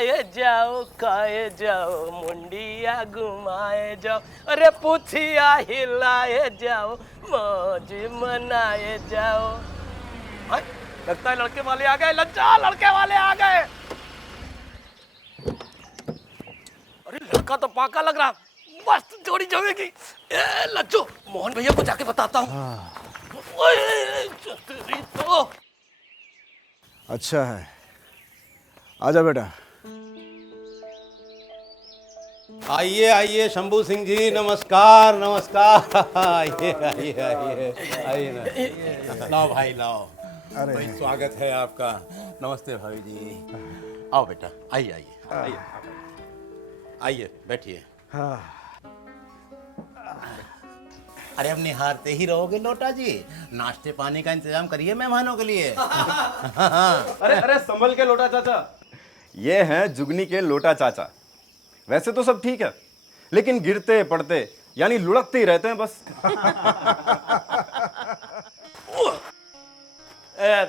हिलाए जाओ, खाए जाओ, मुंडिया घुमाए जाओ, अरे पुथिया हिलाए जाओ, मौज मनाए जाओ। हाय, लगता है लड़के वाले आ गए। लज्जा, लड़के वाले आ गए। अरे लड़का तो पाका लग रहा, मस्त जोड़ी जमेगी। लज्जू, मोहन भैया को जाके बताता हूँ। तो अच्छा है, आजा बेटा। आइए आइए शंभू सिंह जी, नमस्कार नमस्कार। आइए आइए आइए आइए ना, लाओ भाई लाओ। अरे भाई स्वागत है आपका। नमस्ते भाई जी। आओ बेटा, आइए आइए आइए आइए, बैठिए। हाँ। अरे अब निहारते ही रहोगे लोटा जी, नाश्ते पानी का इंतजाम करिए मेहमानों के लिए। अरे अरे संभल के लोटा चाचा। ये हैं जुगनी के लोटा चाचा। वैसे तो सब ठीक है, लेकिन गिरते पड़ते यानी लुढ़कते ही रहते हैं बस।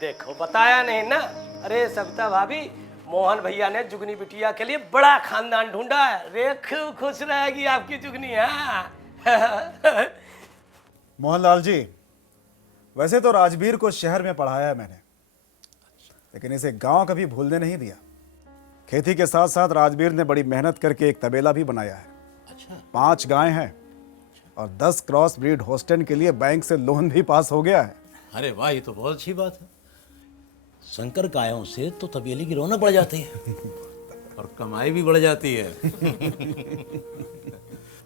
देखो बताया नहीं ना। अरे सविता भाभी, मोहन भैया ने जुगनी बिटिया के लिए बड़ा खानदान ढूंढा है। रेखू खुश रहेगी आपकी जुगनी। हाँ। मोहनलाल जी, वैसे तो राजवीर को शहर में पढ़ाया है मैंने, लेकिन इसे गांव कभी भूलने नहीं दिया। खेती के साथ साथ राजवीर ने बड़ी मेहनत करके एक तबेला भी बनाया है। अच्छा। 5 गायें हैं और 10 क्रॉस ब्रीड होस्टन के लिए बैंक से लोन भी पास हो गया है। अरे वाह, ये तो बहुत अच्छी बात है। संकर गायों से तो तबेले की रौनक बढ़ जाती है और कमाई भी बढ़ जाती है।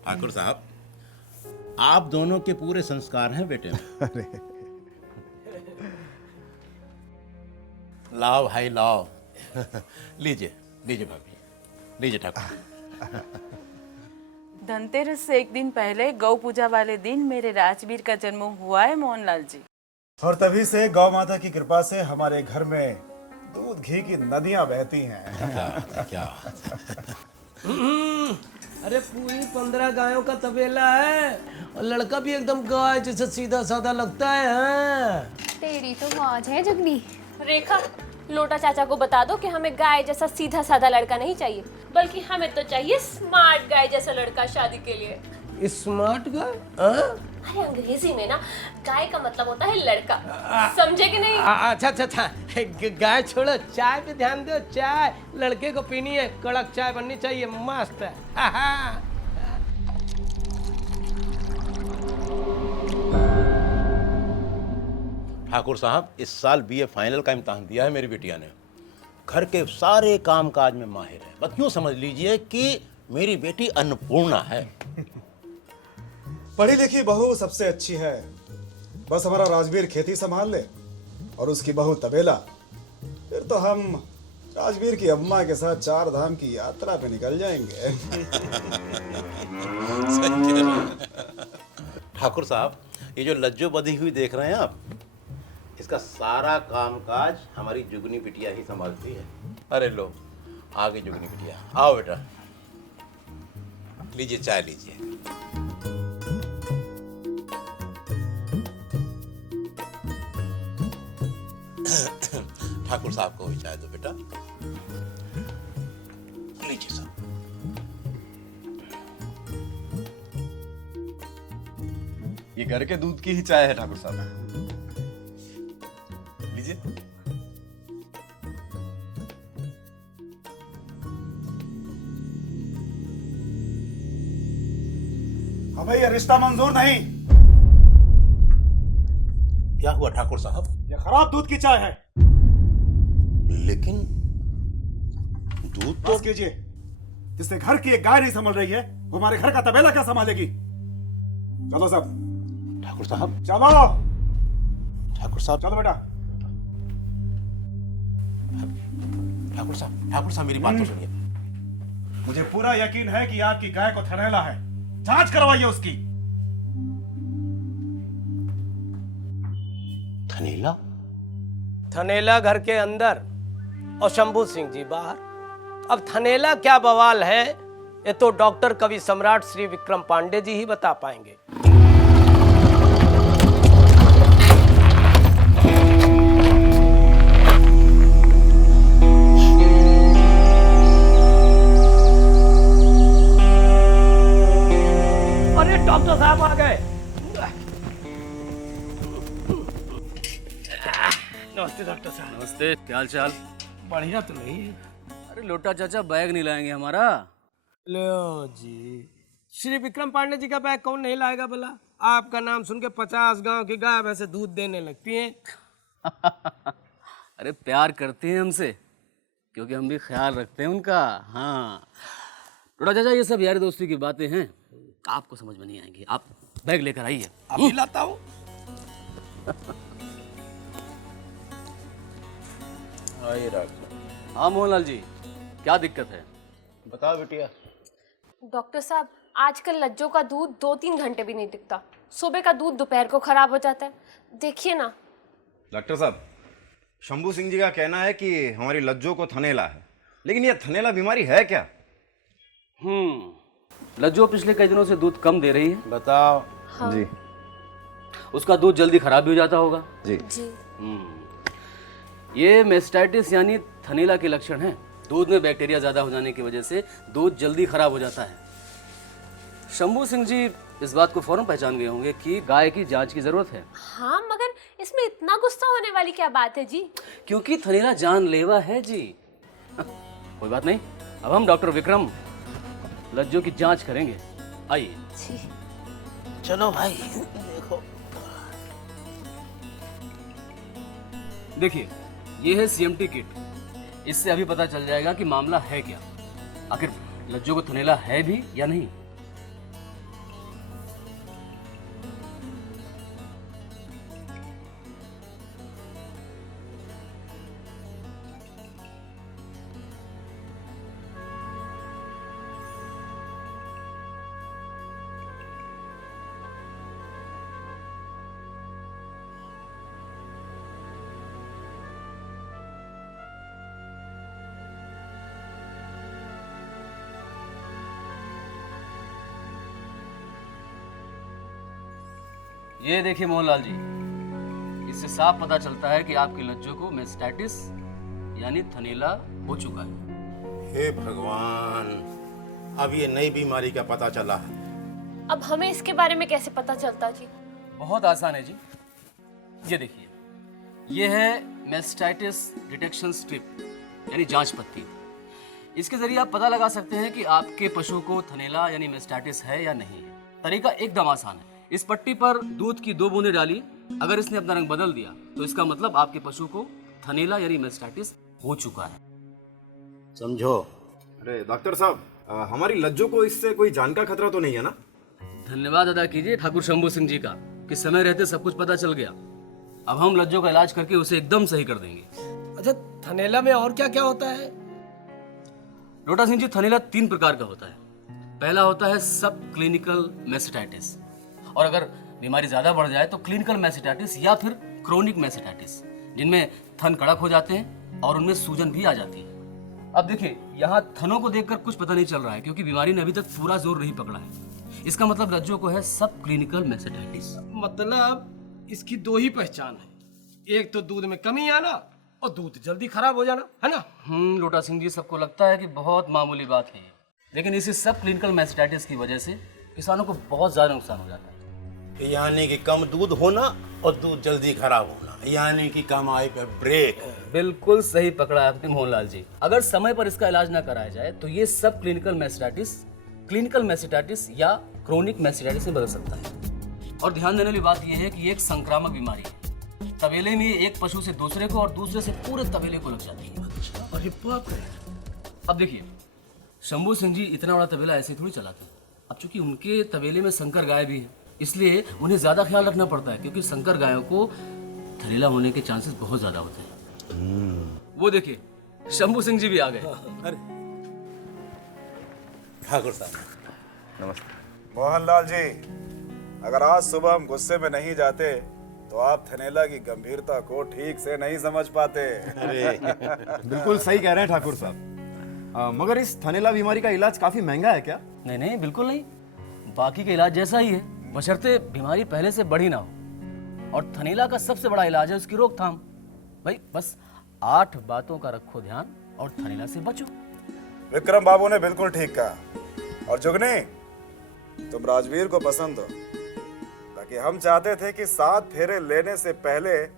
ठाकुर साहब, आप दोनों के पूरे संस्कार हैं बेटे में। अरे लाओ भाई लाओ। लीजिए लीजिए भाभी, लीजिए ठाकुर। धनतेरस से एक दिन पहले गौ पूजा वाले दिन मेरे राजवीर का जन्म हुआ है मोहनलाल जी। और तभी से गौ माता की कृपा से हमारे घर में दूध घी की नदियां बहती हैं। क्या अरे पूरी 15 गायों का तबेला है और लड़का भी एकदम गाय जैसे सीधा साधा लगता है। हाँ। तेरी तो मौज है जुगनी। रेखा, लोटा चाचा को बता दो कि हमें गाय जैसा सीधा साधा लड़का नहीं चाहिए, बल्कि हमें तो चाहिए स्मार्ट गाय जैसा लड़का शादी के लिए। Smart guy? हाँ? अरे अंग्रेजी में ना गाय का मतलब होता है लड़का, समझे कि नहीं? अच्छा अच्छा अच्छा, गाय छोड़ो, चाय पे ध्यान दो। चाय लड़के को पीनी है, कड़क चाय बननी चाहिए, मस्त है। ठाकुर साहब, इस साल बीए फाइनल का इम्तहान दिया है मेरी बिटिया ने। घर के सारे काम काज में माहिर है। बस यूँ समझ लीजिए कि मेरी बेटी अन्नपूर्णा है। पढ़ी लिखी बहू सबसे अच्छी है। बस हमारा राजवीर खेती संभाल ले और उसकी बहू तबेला, फिर तो हम राजवीर की अम्मा के साथ 4 धाम की यात्रा पे निकल जाएंगे। ठाकुर साहब, ये जो लज्जो बधी हुई देख रहे हैं आप, इसका सारा कामकाज हमारी जुगनी बिटिया ही संभालती है। अरे लो, आगे जुगनी बिटिया, आओ बेटा, लीजिए चाय लीजिए। ठाकुर साहब को भी चाय दो बेटा, लीजिए साहब। ये घर के दूध की ही चाय है ठाकुर साहब, लीजिए। हमें ये रिश्ता मंजूर नहीं। क्या हुआ ठाकुर साहब? ये खराब दूध की चाय है। लेकिन दूध तो बस कीजिए, जिससे घर की एक गाय नहीं संभल रही है, वो हमारे घर का तबेला क्या संभालेगी? चलो सब। ठाकुर साहब, चलो ठाकुर साहब, चलो बेटा। ठाकुर साहब मेरी बात तो सुनिए। मुझे पूरा यकीन है कि आपकी गाय को थनैला है। जांच करवाइए उसकी। थनेला? थनेला घर के अंदर और शंभू सिंह जी बाहर। अब थनेला क्या बवाल है, ये तो डॉक्टर कवि सम्राट श्री विक्रम पांडे जी ही बता पाएंगे। डॉक्टर साहब। नमस्ते, क्या हाल चाल? बढ़िया तो नहीं है। अरे लोटा चाचा बैग नहीं लाएंगे हमारा? लो जी, श्री विक्रम पांडे जी का बैग कौन नहीं लाएगा भला? आपका नाम सुन के 50 गांव की गाय वैसे दूध देने लगती हैं। अरे प्यार करते हैं हमसे, क्योंकि हम भी ख्याल रखते हैं उनका। हाँ लोटा चाचा, ये सब यारी दोस्ती की बातें हैं, आपको समझ में नहीं आएंगी। आप बैग लेकर आइए। अभी लाता हूँ। आइए डॉक्टर। हाँ मोहनलाल जी, क्या दिक्कत है? बताओ बिटिया। डॉक्टर साहब, आजकल लज्जों का दूध 2-3 घंटे भी नहीं टिकता। सुबह का दूध दोपहर को खराब हो जाता है। देखिए ना। डॉक्टर साहब, शंभू सिंह जी का कहना है कि हमारी लज्जों को थनेला है, लेकिन यह थनेला बीमारी है क्या? लज्जो पिछले कई दिनों से दूध कम दे रही है। बताओ। जी उसका दूध जल्दी खराब भी हो जाता होगा। जी जी। ये मेस्टाइटिस यानी थनेला के लक्षण हैं। दूध में बैक्टीरिया ज़्यादा हो जाने की वजह से दूध जल्दी खराब हो जाता है। शंभू सिंह जी इस बात को फौरन पहचान गए होंगे कि गाय की जांच की ज़रूरत है। हाँ, मगर इसमें इतना गुस्सा होने वाली क्या बात है जी? क्योंकि थनेला जानलेवा है जी। कोई बात नहीं, अब हम डॉक्टर विक्रम लज्जो की जांच करेंगे। आइए। जी। चलो भाई देखो। देखिए, ये है सीएमटी किट। इससे अभी पता चल जाएगा कि मामला है क्या, आखिर लज्जो को थनेला है भी या नहीं। ये देखिए मोहनलाल जी, इससे साफ पता चलता है कि आपकी लज्जो को मेस्टाइटिस यानी थनेला हो चुका है। हे भगवान, अब ये नई बीमारी का पता चला है। अब हमें इसके बारे में कैसे पता चलता जी? बहुत आसान है जी। ये देखिए, ये है मेस्टाइटिस डिटेक्शन स्ट्रिप यानी जांच पट्टी। इसके जरिए आप पता लगा सकते हैं कि आपके पशु को थनेला यानी मेस्टाइटिस है या नहीं है। तरीका एकदम आसान है। इस पट्टी पर दूध की 2 बूंदें डालिए। अगर इसने अपना रंग बदल दिया तो इसका मतलब आपके पशु को थनेला यानी मेस्टाइटिस हो चुका है। समझो। अरे डॉक्टर साहब, हमारी लज्जों को इससे कोई जान का खतरा तो नहीं है ना? धन्यवाद अदा कीजिए ठाकुर शंभू सिंह जी का कि समय रहते सब कुछ पता चल गया। अब हम लज्जो का इलाज करके उसे एकदम सही कर देंगे। अच्छा, थनेला में और क्या क्या होता है? लोटा सिंह जी, थनेला 3 प्रकार का होता है। पहला होता है सब क्लिनिकल मेस्टाइटिस, और अगर बीमारी ज्यादा बढ़ जाए तो क्लिनिकल मेस्टाइटिस या फिर क्रोनिक मेस्टाइटिस, जिनमें थन कड़क हो जाते हैं और उनमें सूजन भी आ जाती है। अब देखिए, यहाँ थनों को देखकर कुछ पता नहीं चल रहा है क्योंकि बीमारी ने अभी तक पूरा जोर नहीं पकड़ा है। इसका मतलब लज्जो को है सब क्लिनिकल मेस्टाइटिस। मतलब इसकी 2 ही पहचान है, एक तो दूध में कमी आना और दूध जल्दी खराब हो जाना, है ना? लोटा सिंह जी, सबको लगता है कि बहुत मामूली बात है, लेकिन इसी सब क्लिनिकल मेस्टाइटिस की वजह से किसानों को बहुत ज्यादा नुकसान हो जाता है। यानी कि कम दूध होना और दूध जल्दी खराब होना, यानी कि कमाई पे ब्रेक। बिल्कुल सही पकड़ा आपने मोहनलाल जी। अगर समय पर इसका इलाज ना कराया जाए तो ये सब क्लिनिकल मेस्टाइटिस या क्रोनिक मेस्टाइटिस में बदल सकता है। और ध्यान देने वाली बात यह है कि ये एक संक्रामक बीमारी है। तबेले में एक पशु से दूसरे को और दूसरे से पूरे तबेले को लग जाती है। अरे बाप रे। अब देखिए, शंभू सिंह जी इतना बड़ा तबेला ऐसे थोड़ी चलाते हैं। अब चूंकि उनके तबेले में संकर गाय भी है, इसलिए उन्हें ज्यादा ख्याल रखना पड़ता है, क्योंकि संकर गायों को थनेला होने के चांसेस बहुत ज्यादा होते हैं। वो देखिए, शंभू सिंह जी भी आ गए। अरे ठाकुर साहब नमस्ते। मोहनलाल जी, अगर आज सुबह हम गुस्से में नहीं जाते तो आप थनेला की गंभीरता को ठीक से नहीं समझ पाते। अरे बिल्कुल सही कह रहे हैं ठाकुर साहब। मगर इस थनेला बीमारी का इलाज काफी महंगा है क्या? नहीं नहीं, बिल्कुल नहीं, बाकी के इलाज जैसा ही है, बशर्ते बीमारी पहले से बढ़ी ना हो। और थनेला का सबसे बड़ा इलाज है उसकी रोकथाम। भाई बस 8 बातों का रखो ध्यान और थनेला से बचो। विक्रम बाबू ने बिल्कुल ठीक कहा। और जुगनी, तुम राजवीर को पसंद हो, ताकि हम चाहते थे कि 7 फेरे लेने से पहले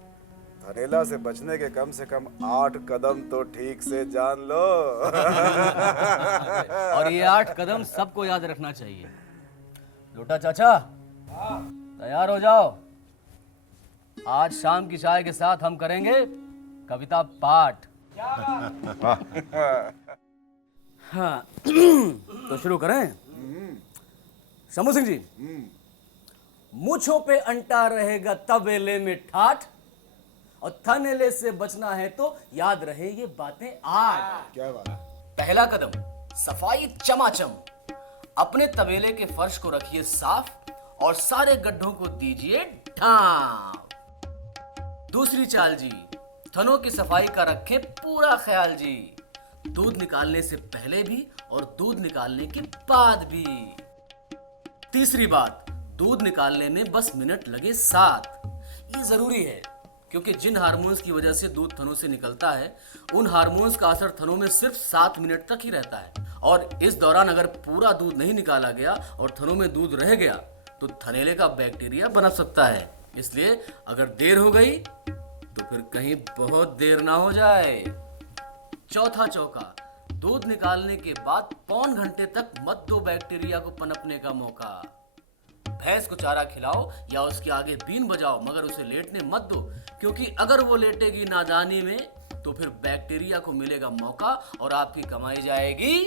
थनेला से बचने के कम से कम 8 कदम तो ठीक से जान लो। और ये 8 कदम सबको याद रखना चाहिए। लोटा चाचा, तैयार हो जाओ। आज शाम की चाय के साथ हम करेंगे कविता पाठ। हाँ, तो शुरू करें। शंभू सिंह जी, मूंछों पे अंटा रहेगा तबेले में ठाठ, और थनेले से बचना है तो याद रहे ये बातें आज। क्या बात है। पहला कदम, सफाई चमाचम। अपने तबेले के फर्श को रखिए साफ और सारे गड्ढों को दीजिए ढांप। दूसरी चाल जी, थनों की सफाई का रखें पूरा ख्याल जी। दूध निकालने से पहले भी और दूध निकालने के बाद भी। तीसरी बात, दूध निकालने में बस मिनट लगे 7। ये जरूरी है क्योंकि जिन हार्मोन्स की वजह से दूध थनों से निकलता है, उन हार्मोन्स का असर थनों में सिर्फ 7 मिनट तक ही रहता है। और इस दौरान अगर पूरा दूध नहीं निकाला गया और थनों में दूध रह गया तो थनेले का बैक्टीरिया बना सकता है। इसलिए अगर देर हो गई तो फिर कहीं बहुत देर ना हो जाए। चौथा चौका, दूध निकालने के बाद पौन घंटे तक मत दो बैक्टीरिया को पनपने का मौका। भैंस को चारा खिलाओ या उसके आगे बीन बजाओ, मगर उसे लेटने मत दो, क्योंकि अगर वो लेटेगी नादानी में तो फिर बैक्टीरिया को मिलेगा मौका और आपकी कमाई जाएगी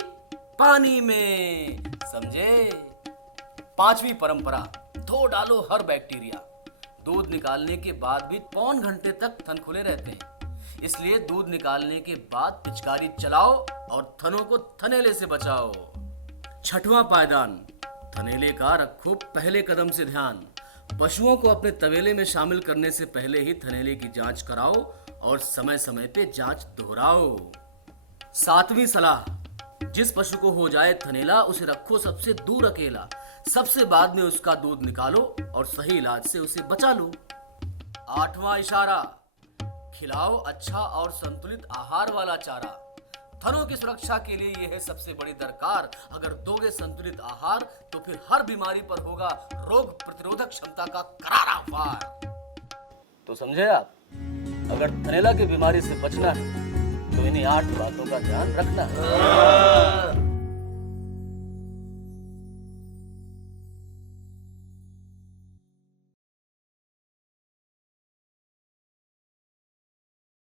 पानी में। समझे? पांचवी परंपरा, धो डालो हर बैक्टीरिया। दूध निकालने के बाद भी पौन घंटे तक थन खुले रहते हैं, इसलिए दूध निकालने के बाद पिचकारी चलाओ और थनों को थनेले से बचाओ। छठवां पायदान, थनेले का रखो पहले कदम से ध्यान। पशुओं को अपने तबेले में शामिल करने से पहले ही थनेले की जांच कराओ और समय समय पे जांच दोहराओ। सातवीं सलाह, जिस पशु को हो जाए थनेला उसे रखो सबसे दूर अकेला। सबसे बाद में उसका दूध निकालो और सही इलाज से उसे बचा लो। आठवां इशारा, खिलाओ अच्छा और संतुलित आहार वाला चारा। थनों की सुरक्षा के लिए यह है सबसे बड़ी दरकार। अगर दोगे संतुलित आहार तो फिर हर बीमारी पर होगा रोग प्रतिरोधक क्षमता का करारा वार। तो समझे आप, अगर थनेला की बीमारी से बचना है तो इन्हीं 8 बातों का ध्यान रखना है।